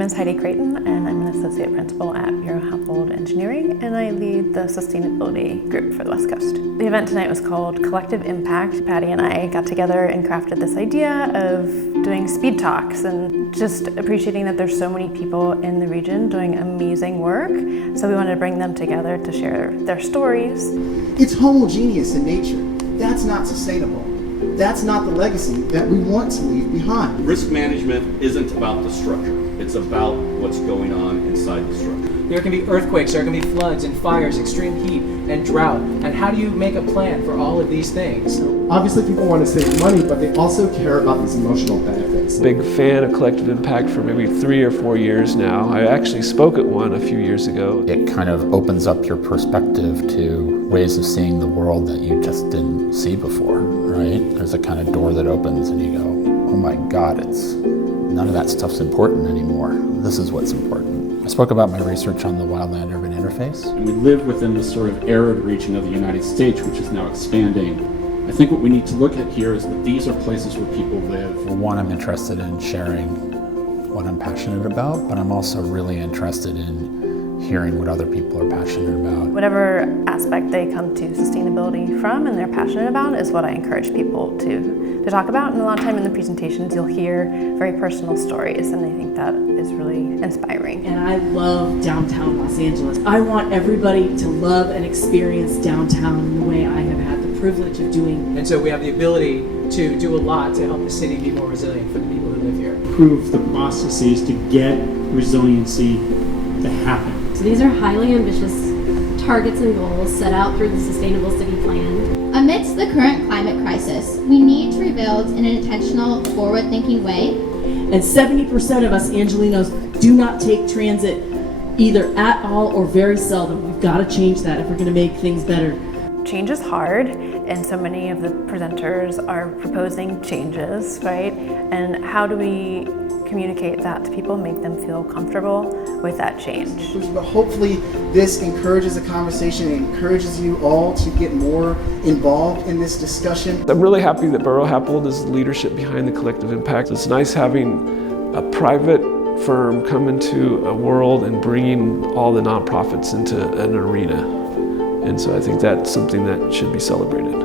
name is Heidi Creighton, and I'm an associate principal at Buro-Happold Engineering, and I lead the sustainability group for the West Coast. The event tonight was called Collective Impact. Patty and I got together and crafted this idea of doing speed talks and just appreciating that there's so many people in the region doing amazing work. So we wanted to bring them together to share their stories. It's homogeneous in nature. That's not sustainable. That's not the legacy that we want to leave behind. Risk management isn't about the structure. It's about what's going on inside the structure. There can be earthquakes, there can be floods and fires, extreme heat and drought. And how do you make a plan for all of these things? Obviously people want to save money, but they also care about these emotional benefits. Big fan of Collective Impact for maybe 3 or 4 years now. I actually spoke at one a few years ago. It kind of opens up your perspective to ways of seeing the world that you just didn't see before, right? There's a kind of door that opens and you go, oh my God, none of that stuff's important anymore. This is what's important. I spoke about my research on the wildland-urban interface. And we live within this sort of arid region of the United States, which is now expanding. I think what we need to look at here is that these are places where people live. One, I'm interested in sharing what I'm passionate about, but I'm also really interested in hearing what other people are passionate about. Whatever aspect they come to sustainability from and they're passionate about is what I encourage people to talk about. And a lot of time in the presentations you'll hear very personal stories, and I think that is really inspiring. And I love downtown Los Angeles. I want everybody to love and experience downtown in the way I have had the privilege of doing. And so we have the ability to do a lot to help the city be more resilient for the people who live here. Improve the processes to get resiliency to happen. So these are highly ambitious targets and goals set out through the Sustainable City Plan. Amidst the current climate crisis, we need to rebuild in an intentional, forward-thinking way. And 70% of us Angelinos do not take transit either at all or very seldom. We've got to change that if we're going to make things better. Change is hard, and so many of the presenters are proposing changes, right? And how do we communicate that to people, make them feel comfortable with that change? But hopefully this encourages a conversation and encourages you all to get more involved in this discussion. I'm really happy that Buro-Happold is the leadership behind the Collective Impact. It's nice having a private firm come into a world and bringing all the nonprofits into an arena. And so I think that's something that should be celebrated.